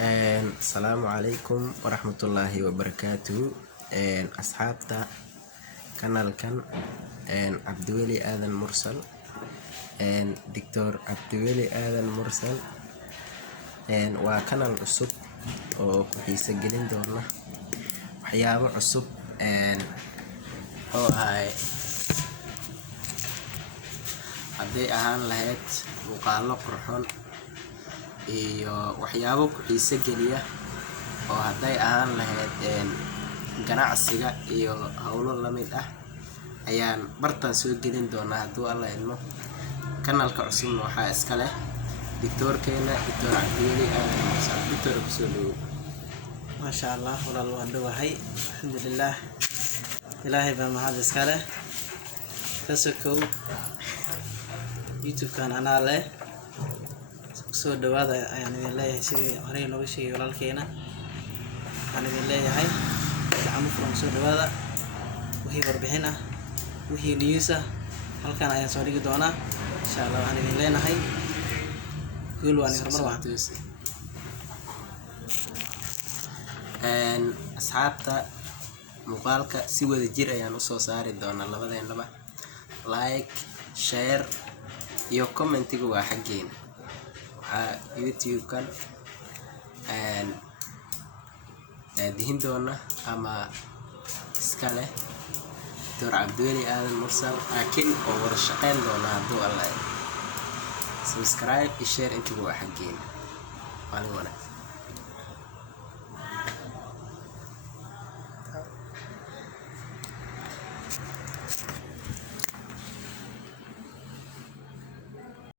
Asalaamu calaykum waraxmatullaahi wabarakaatuh. Asxaabta kanaalkan Cabdiweli Aadan Mursal, Dr. Cabdiweli Aadan Mursal waa kanaal cusub oo ku xiisa gelin doona waxyaabo cusub oo hadday ahaan lahayd muuqaallo qurxoon iyo waxyaabo ku xiisa geliya, oo hadday ahaan lahayd ganacsiga iyo howlo la mid ah ayaan bartaan soo gelin doonaa hadduu alla idmo. Kanaalka cusubna waxaa iska leh Dr. Cabdiweli Aadan Mursal. Dr. kusoo dhawow. ما شاء الله والله وندوه هاي الحمد لله إلهي بمهاد إسكاله تسكو يوتيوب كان أنا له سو دوادا يعني بالله شيء هري نوع شيء ولا الكينا يعني بالله هاي العمو فرم سو دوادا وهي بربحنا وهي نيوسا هل كان أيام سوري دونا إن شاء الله يعني بالله هاي كل واني مرة asxaabta muuqaalka si wada jir ayaan usoo saari doonaa labadeenaba. Like, share iyo commentiga waa xaggeena. Waxaa youtube-kan daadihin doona ama iska leh Dr. Cabdiweli Aadan Mursal, laakiin oo wada shaqeyn doona hadduu alla idmo. Subscribe iyo share intuba waa xaggeena. Maalin wanaagsan.